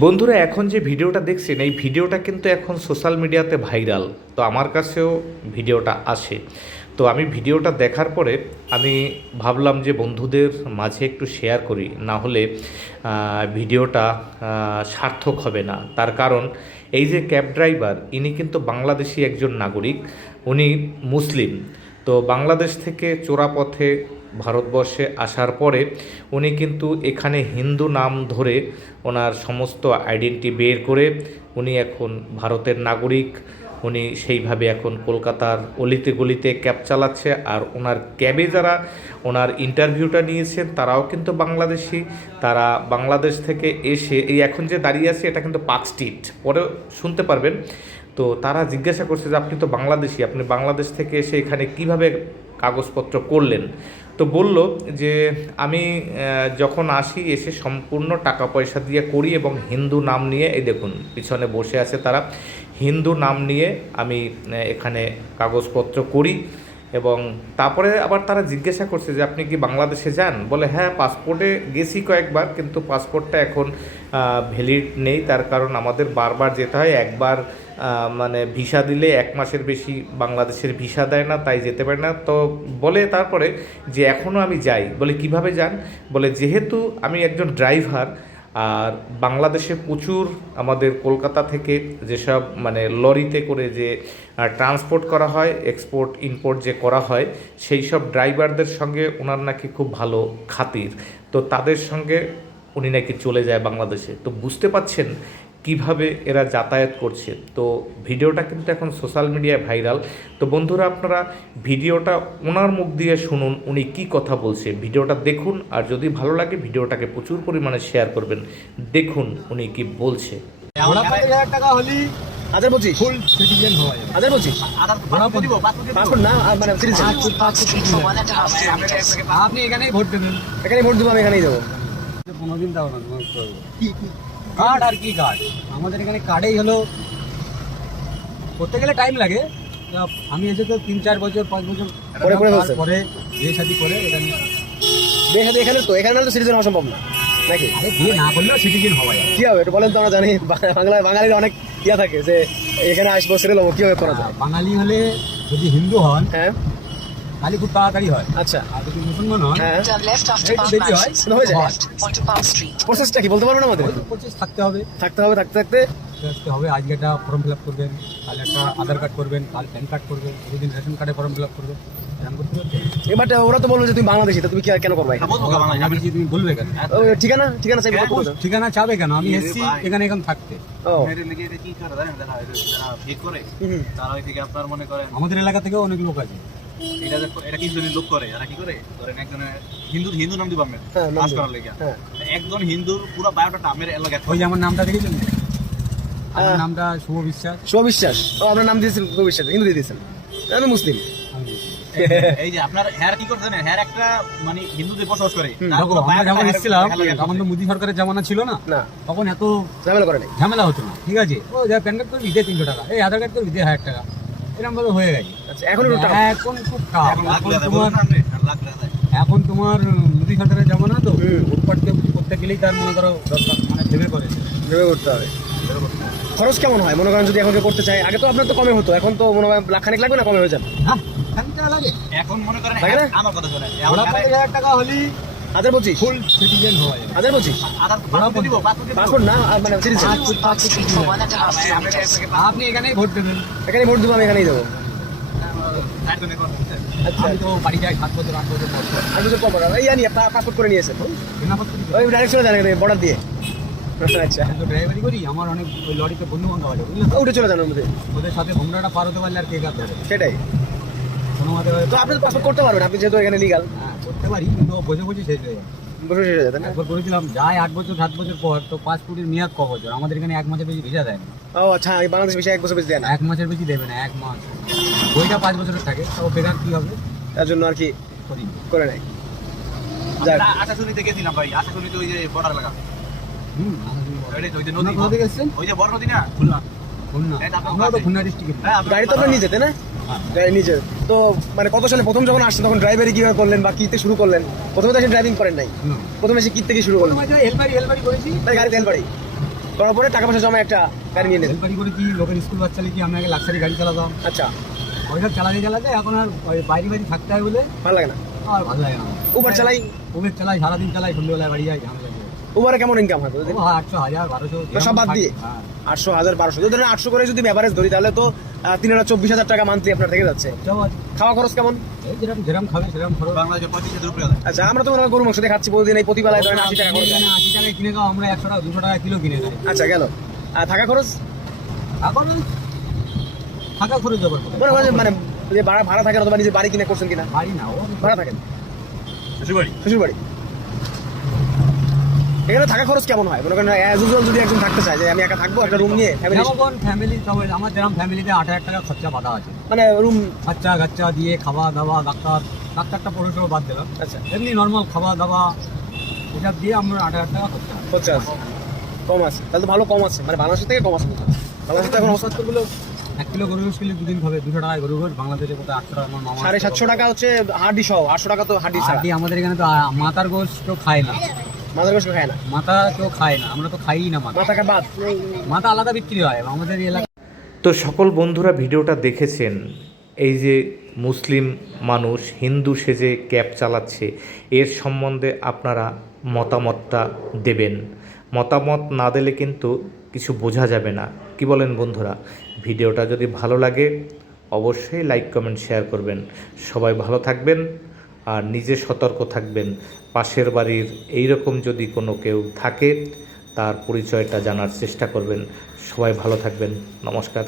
বন্ধুরা, এখন যে ভিডিওটা দেখছেন, এই ভিডিওটা কিন্তু এখন সোশ্যাল মিডিয়াতে ভাইরাল। তো আমার কাছেও ভিডিওটা আসে। তো আমি ভিডিওটা দেখার পরে আমি ভাবলাম যে বন্ধুদের মাঝে একটু শেয়ার করি, না হলে ভিডিওটা সার্থক হবে না। তার কারণ, এই যে ক্যাব ড্রাইভার, ইনি কিন্তু বাংলাদেশি একজন নাগরিক, উনি মুসলিম। তো বাংলাদেশ থেকে চোরাপথে ভারতবর্ষে আসার পরে উনি কিন্তু এখানে হিন্দু নাম ধরে ওনার সমস্ত আইডেন্টি বের করে উনি এখন ভারতের নাগরিক। উনি সেইভাবে এখন কলকাতার অলিতে গলিতে ক্যাব চালাচ্ছে আর ওনার ক্যাবে যারা ওনার ইন্টারভিউটা নিয়েছেন তারাও কিন্তু বাংলাদেশি। তারা বাংলাদেশ থেকে এসে এই এখন যে দাঁড়িয়ে আছে এটা কিন্তু পার্ক স্ট্রিট। পরে শুনতে পারবেন। তো তারা জিজ্ঞাসা করছে যে, আপনি তো বাংলাদেশি, আপনি বাংলাদেশ থেকে এসে এখানে কীভাবে কাগজপত্র করলেন। তো বলল যে, আমি যখন আসি, এসে সম্পূর্ণ টাকা পয়সা দিয়ে করি এবং হিন্দু নাম নিয়ে, এই দেখুন, পিছনে বসে আছে তারা, হিন্দু নাম নিয়ে আমি এখানে কাগজপত্র করি। এবং তারপরে আবার তারা জিজ্ঞাসা করছে যে, আপনি কি বাংলাদেশে যান? বলে হ্যাঁ পাসপোর্টে গেছি কয়েকবার, কিন্তু পাসপোর্টটা এখন ভ্যালিড নেই। তার কারণ আমাদের বারবার যেতে হয়। একবার মানে ভিসা দিলে এক মাসের বেশি বাংলাদেশের ভিসা দেয় না, তাই যেতে পারে না। তো বলে তারপরে যে এখনও আমি যাই। বলে, কীভাবে যান? বলে, যেহেতু আমি একজন ড্রাইভার আর বাংলাদেশে প্রচুর আমাদের কলকাতা থেকে যেসব মানে লরিতে করে যে ট্রান্সপোর্ট করা হয় এক্সপোর্ট ইম্পোর্ট যে করা হয়, সেই সব ড্রাইভারদের সঙ্গে ওনার নাকি খুব ভালো খাতির। তো তাদের সঙ্গে উনি নাকি চলে যায় বাংলাদেশে। তো বুঝতে পাচ্ছেন কীভাবে এরা যাতায়াত করছে। তো ভিডিওটা কিন্তু এখন সোশ্যাল মিডিয়ায় ভাইরাল। তো বন্ধুরা আপনারা ভিডিওটা ওনার মুখ দিয়ে শুনুন উনি কি কথা বলছে। ভিডিওটা দেখুন আর যদি ভালো লাগে ভিডিওটাকে প্রচুর পরিমাণে শেয়ার করবেন। দেখুন উনি কি বলছে। আমরা টাকা হলি আধার পঁচিশ। ফুল সিটিজেন হওয়া যাবে। আধার পঁচিশ পাসপোর্ট না মানে আপনি এখানেই ভোট দেবেন। এখানে ভোট দেবো আমি এখানেই দেবো। পনেরো দিন দাও না তোমার কার্ড আর কি কার্ড? আমাদের এখানে কার্ডেই হলো করতে গেলে টাইম লাগে। আমি এসে তো তিন চার বছর পাঁচ বছর পরে করে পরে বিয়ে শাদি করে এখানে বিয়ে এখানে তো এখানে তো সিটিজেন হওয়া সম্ভব না নাকি? আরে বিয়ে না করলেও সিটিজেন হওয়া যায়। কি হবে একটু বলেন তো আমরা জানি বাংলায় বাঙালির অনেক ইয়া থাকে যে এখানে আসব সেরে নেব কীভাবে করা যায়? বাঙালি হলে যদি হিন্দু হন হ্যাঁ। তাহলে খুব তাড়াতাড়ি হয়। আচ্ছা। আর যদি মুসলমান হ্যাঁ Park did you Mansions. হয়ে যায়? প্রসেসটা কি বলতে পারব না আমাদের পঁচিশ থাকতে হবে। থাকতে হবে থাকতে থাকতে। আসতে হবে। আজকে একটা ফর্ম ফিল আপ করবেন কাল একটা আধার কার্ড করবেন কাল প্যান কার্ড করবেন দুদিন রেশন কার্ডে ফর্ম ফিল আপ করবেন। এরকম করতে হবে এবার ওরা তো বলল যে তুমি বাংলাদেশি তো তুমি কি কেন করবে? কি তুমি বলবে কেন? ঠিকানা? ঠিকানা চাইবে ঠিকানা চাবে কেন? আমি এসছি এখানে এখন থাকতে। ও। ঠিক করে হুম। তারা ওই থেকে আপনার মনে করেন আমাদের এলাকা থেকেও অনেক লোক আছে। এটা এটা কি জন্য লোক করে এরা কি করে? ধরেন একজনের হিন্দু হিন্দু নাম দিব আমি হ্যাঁ, নাম পাস করার লেগে হ্যাঁ। একজন হিন্দুর পুরো বায়োডাটা আমের এলাকা ওই যে আমার নামটা দেখেছেন? আমার হ্যাঁ। নামটা শুভ বিশ্বাস। সুবিশ্বাস ও আপনার নাম দিয়েছেন সুবিশ্বাস হিন্দু দিয়ে দিয়েছেন। আমি মুসলিম। এই যে আপনার হ্যার কি করতে জানেন একটা মানে হিন্দুদের বসবাস করে। যখন এসেছিলাম তখন তো মোদী সরকারের জামানা ছিল না। না। তখন এত ঝামেলা করে ঝামেলা হতো না। ঠিক আছে? ও যা প্যান কার্ড করবি তিনশো টাকা। এই আধার কার্ড করবি হাজার টাকা। এরকম ভাবে হয়ে গেছে। আচ্ছা এখন একটু এখন খুব এখন লাখ এখন টাকা তোমার না টাকা তো। করতে গেলেই তার মনে করো মানে ভেবে করে। ভেবে করতে হবে। খরচ কেমন হয়? মনে করেন যদি এখন করতে চাই আগে তো আপনার তো কমে হতো এখন তো মনে হয় লাখখানেক লাগবে না কমে হয়ে যাবে? হ্যাঁ লাগে। এখন মনে করেন আমার কথা শোনেন হ্যার- পঞ্চাশ হাজার পঁচিশ। ফুল সিটিজেন পঁচিশ। পাসপোর্ট দিব পাসপোর্ট দিব। পাসপোর্ট না মানে সিটিজেন kilometers. আপনি এখানেই ভোট দেবেন। এখানে ভোট দেবো আমি এখানেই দেবো। আচ্ছা। আমি তো বাড়ি যাই সাত বছর আট বছর পর। পর। আমি তো কম এই জানি পাসপোর্ট করে নিয়েছে। ওই ডাইরেক্ট চলে যান বর্ডার দিয়ে। আচ্ছা। আমি তো ড্রাইভারি করি আমার অনেক লরিতে বন্ধু বান্ধব আছে বুঝলে উঠে চলে যান ওদের সাথে ভোমরাটা পার হতে পারলে আর কে কাজ সেটাই। তো আপনি পাসপোর্ট করতে পারবেন আপনি যেহেতু এখানে লিগাল হ্যাঁ। করতে পারি কিন্তু বসে বসে শেষ হয়ে যায়। বসে শেষ হয়ে যেতেন একবার করেছিলাম যাই আট বছর সাত বছর পর তো পাসপোর্টের মেয়াদ ক বছর? আমাদের এখানে এক মাসের বেশি ভিসা দেয় না ও আচ্ছা বাংলাদেশ এক বছর বেশি দেয় না? এক মাসের বেশি দেবে না এক মাস। বইটা পাঁচ বছরের থাকে তো বেকার কি হবে? তার জন্য আর কি করি। আমরা আশাশুনিতে গেছিলাম ভাই আশাশুনিতে ওই যে বর্ডার এলাকা। হুম। ওই যে- নদী। ওই যে বড় নদী না খুলনা। খুলনা। তো ডিস্ট্রিক্টে হ্যাঁ গাড়ি তো আপনার নিজে তাই না? গাড়ি নিজে তো মানে কত সালে প্রথম যখন আসছেন তখন ড্রাইভারি কীভাবে করলেন বা কিতে শুরু করলেন? প্রথমে তো এসে ড্রাইভিং করেন নাই। প্রথমে এসে কি থেকে শুরু করলেন? হেলপারি হেলপারি করেছি। তাই গাড়ি তেল বাড়ি করার পরে টাকা পয়সা জমা একটা গাড়ি নিয়ে নিলেন। ডেলিভারি করে কি লোকের স্কুল বাচ্চা কি আমি আগে লাক্সারি গাড়ি চালাতাম? আচ্ছা। ওইসব চালাতে চালাতে এখন আর ওই বাইরে বাইরে থাকতে হয় বলে ভালো লাগে না। আর ভালো লাগে না। উবার চালাই? উবের চালাই সারাদিন চালাই সন্ধ্যেবেলায় বাড়ি যাই ঝামেলা উবারে কেমন ইনকাম হয়? আটশো হাজার বারোশো সব বাদ দিয়ে? হ্যাঁ। আটশো হাজার বারোশো। তো ধরেন আটশো করে যদি অ্যাভারেজ ধরি তাহলে তো তিন হাজার চব্বিশ হাজার টাকা মান্থলি আপনার থেকে যাচ্ছে। খাওয়া খরচ কেমন? যেরকম খাবে সেরকম খরচ। আচ্ছা আমরা তো মনে হয় গরু মাংস দিয়ে খাচ্ছি প্রতিদিন এই প্রতিবেলায় ধরেন আশি টাকা করে। আশি টাকায় কিনে খাও আমরা একশো টাকা দুশো টাকা কিলো কিনে খাই। আচ্ছা গেল। আর থাকা খরচ? এখন থাকা খরচ মনে হয় মানে যে ভাড়া ভাড়া থাকে অথবা নিজে বাড়ি কিনে করছেন কিনা? বাড়ি না ও ভাড়া থাকেন শ্বশুরবাড়ি। শ্বশুর বাড়ি এখানে থাকা খরচ কেমন হয়? মনে করেন অ্যাজ ইউজুয়াল যদি একজন থাকতে চায় যে আমি একা থাকব একটা রুম নিয়ে যেমন ফ্যামিলি সবাই আমার যেরকম ফ্যামিলিতে আট হাজার টাকা খরচা বাধা আছে। মানে রুম খরচা গাচ্চা দিয়ে খাওয়া দাওয়া ডাক্তার ডাক্তারটা পড়াশোনা বাদ দিলাম। আচ্ছা। এমনি নর্মাল খাওয়া দাওয়া এসব দিয়ে আমরা আট হাজার টাকা খরচা। খরচা আছে। কম আছে। তাহলে তো ভালো কম আছে। মানে বাংলাদেশের থেকে কম আছে। বাংলাদেশে তো এখন অবস্থা গুলো এক কিলো গরু গোশ কিলো দুদিন খাবে দুশো টাকায় গরু গোশ বাংলাদেশে কোথায় আটশো টাকা আমার সাড়ে সাতশো টাকা হচ্ছে হাড্ডি সহ আটশো টাকা তো হাড্ডি ছাড়া। আমাদের এখানে তো মাথার গোশ কেউ খায় না। মাথার খায় না? মাথা কেউ খায় না আমরা তো খাই না মাথা। মাথা বাদ। মাথা আলাদা বিক্রি হয় আমাদের এই তো সকল বন্ধুরা ভিডিওটা দেখেছেন এই যে মুসলিম মানুষ হিন্দু সেজে ক্যাব চালাচ্ছে এর সম্বন্ধে আপনারা মতামতটা দেবেন। মতামত না দিলে কিন্তু কিছু বোঝা যাবে না। কি বলেন বন্ধুরা? ভিডিওটা যদি ভালো লাগে অবশ্যই লাইক কমেন্ট শেয়ার করবেন। সবাই ভালো থাকবেন। আর নিজে সতর্ক থাকবেন। পাশের বাড়ির এই রকম যদি কোনো কেউ থাকে, তার পরিচয়টা জানার চেষ্টা করবেন। সবাই ভালো থাকবেন। নমস্কার।